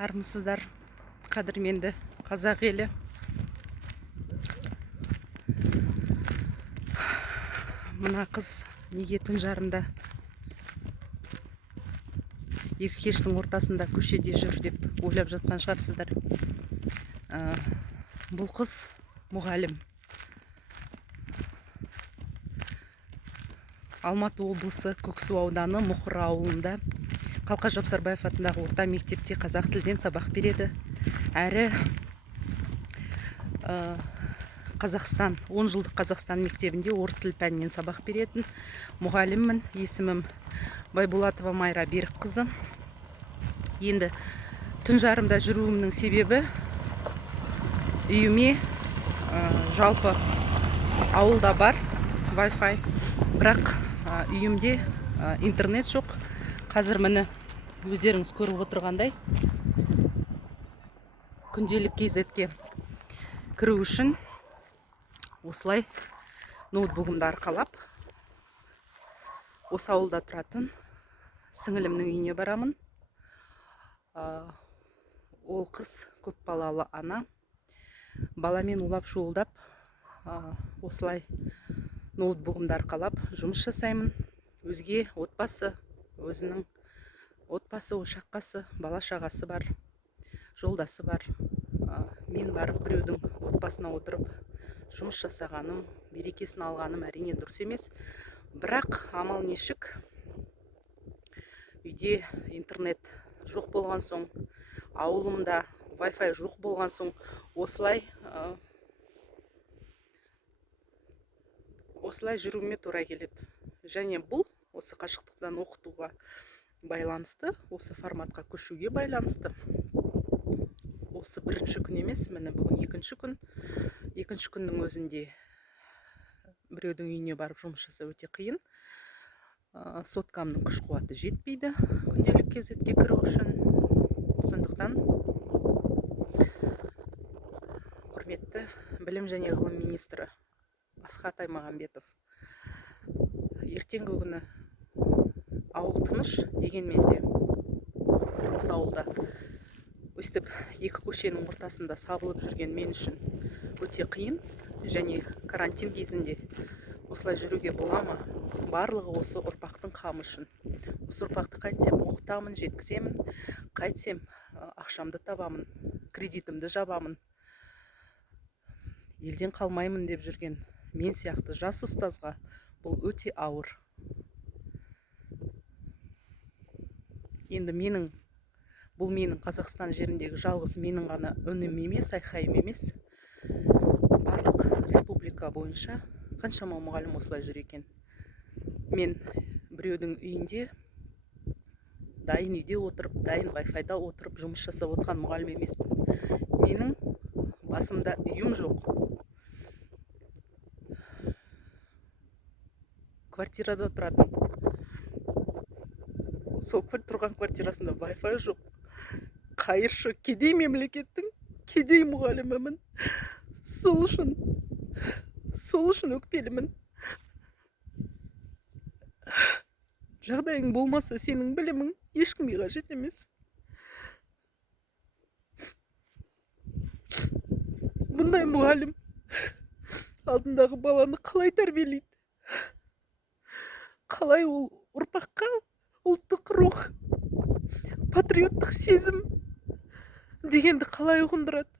Армысыздар, қадірменді қазақ елі. Мына қыз неге түн жарымда екі кештің ортасында көшеде жүр деп ойлап жатқан шығарсыздар. Бұл қыз мұғалім. Алматы облысы Көксу ауданы Мұхыр ауылында Қалқа Жапсарбаев атындағы орта мектепте қазақ тілден сабақ береді. Әрі Қазақстан 10 жылдық Қазақстан мектебінде орыс тіл пәнінен сабақ беретін мұғаліммін. Есімім Байболатова Майра Берікқызы. Енді түн жарымда жүруімнің себебі үйіме жалпы ауылда бар Wi-Fi, бірақ үйімде интернет жоқ. Қазір міне өздеріңіз көріп отырғандай күнделік KZ-ке кіру үшін осылай ноутбугымды арқалап осы ауылда тұратын сіңілімнің үйіне барамын. Ол қыз көп балалы ана. Баламен улап шуылдап осылай ноутбугымды арқалап жұмыс жасаймын. Өзге отбасы, өзінің отбасы, ошаққасы, бала шағасы бар, жолдасы бар. Мен барып біреудің отбасына отырып жұмыс жасағаным, берекесін алғаным әрине дұрыс емес. Бірақ амал нешік, үйде интернет жоқ болған соң, ауылымда Wi-Fi жоқ болған соң, осылай жүруіме тура келеді. Және бұл осы қашықтықтан оқытуға байланысты, осы форматқа көшуге байланысты. Осы бірінші күн емес, міне бүгін екінші күн. Екінші күннің өзінде біреудің үйіне барып жұмыс жасау өте қиын. Соткамның күш қуаты жетпейді күнделік KZ-ке кіру үшін. Сондықтан құрметті білім және ғылым министрі Асхат Аймағамбетов, ертеңгі күні ауыл тыныш дегенмен де осы ауылда өстіп екі көшенің ортасында сабылып жүрген мен үшін өте қиын. Және карантин кезінде осылай жүруге бола ма? Барлығы осы ұрпақтың қамы үшін. Осы ұрпақты қайтсем оқытамын, жеткіземін, қайтсем ақшамды табамын, кредитімді жабамын, елден қалмаймын деп жүрген мен сияқты жас ұстазға бұл өте ауыр. Енді бұл менің Қазақстан жеріндегі жалғыз менің ғана үнім емес, айқайым емес. Барлық республика бойынша қаншама мұғалім осылай жүр екен. Мен біреудің үйінде, дайын үйде отырып, дайын Wi-Fi-да отырып жұмыс жасап отқан мұғалім емеспін. Менің басымда үйім жоқ. Квартирада тұратын. Сол тұрған квартирасында Wi-Fi жоқ. Қайыршы, кедей мемлекеттің кедей мұғалімімін. Сол үшін өкпелімін. Жағдайың болмаса, сенің білімің ешкімге қажет емес. Бұндай мұғалім алдындағы баланы қалай тәрбиелейді? Қалай ол ұрпаққа ұлттық рух, патриоттық сезім дегенді қалай ұғындырады?